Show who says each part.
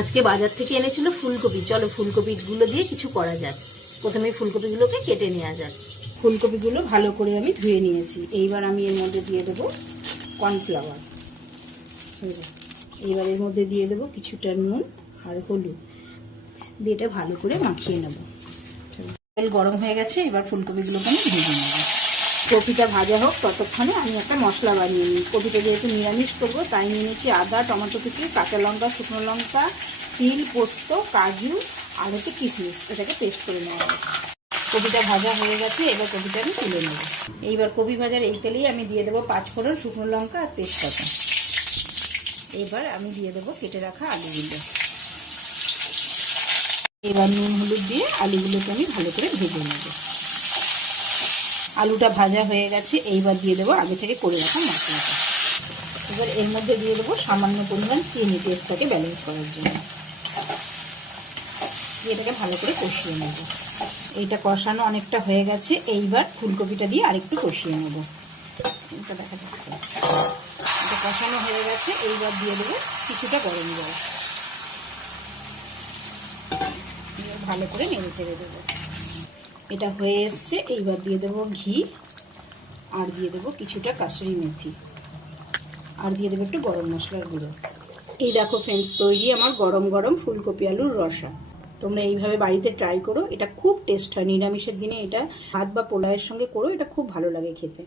Speaker 1: আজকে বাজার থেকে এনেছিল ফুলকপি। চলো ফুলকপিগুলো দিয়ে কিছু করা যাক। প্রথমে ফুলকপিগুলোকে কেটে নেওয়া যাক। ফুলকপিগুলো ভালো করে আমি ধুয়ে নিয়েছি। এইবার আমি এর মধ্যে দিয়ে দেবো কর্নফ্লাওয়ার। এইবার এর মধ্যে দিয়ে দেবো কিছুটা নুন আর হলুদ। দিয়ে এটা ভালো করে মাখিয়ে নেব। তেল গরম হয়ে গেছে, এবার ফুলকপিগুলোকে আমি ভেজে নেব। কপিটা ভাজা হোক, ততক্ষণে আমি একটা মশলা বানিয়ে নিই। কপিটা যেহেতু নিরামিষ করব, তাই নিয়ে নিয়েছি আদা, টমেটো কুচি কাঁচা লঙ্কা, শুকনো লঙ্কা, তিল, পোস্ত, কাজু আর হচ্ছে কিশমিশ। এটাকে পেস্ট করে নেওয়া কপিটা ভাজা হয়ে গেছে, এবার কপিটা আমি তুলে নেব। এইবার কপি ভাজার এই তেলেই আমি দিয়ে দেবো পাঁচ ফোড়ন শুকনো লঙ্কা আর তেজপাতা। এবার আমি দিয়ে দেবো কেটে রাখা আলুগুলো। এবার নুন, হলুদ দিয়ে আলুগুলোকে আমি ভালো করে ভেজে নেব। আলুটা ভাজা হয়ে গেছে, এইবার দিয়ে দেবো আগে থেকে করে রাখা মশলাটা। এবার এর মধ্যে দিয়ে দেবো সামান্য পরিমাণ চিনি টেস্টটাকে ব্যালেন্স করার জন্য। এটাকে ভালো করে কষিয়ে নেব। এইটা কষানো অনেকটা হয়ে গেছে, এইবার ফুলকপিটা দিয়ে আরেকটু কষিয়ে নেব। এটা দেখা যাচ্ছে এটা কষানো হয়ে গেছে, এইবার দিয়ে দেবো কিছুটা গরম জল। ভালো করে নেড়ে চেড়ে দেবো। এটা হয়ে এসছে। এইবার দিয়ে দেবো ঘি আর দিয়ে দেবো কিছুটা কাসুরি মেথি। আর দিয়ে দেবো একটু গরম মশলার গুঁড়ো। এই দেখো ফ্রেন্ডস তৈরি আমার গরম গরম ফুলকপি আলুর রসা। তোমরা এইভাবে বাড়িতে ট্রাই করো। এটা খুব টেস্ট হয়। নিরামিষের দিনে এটা হাত বা পোলাওয়ের সঙ্গে করো, এটা খুব ভালো লাগে খেতে।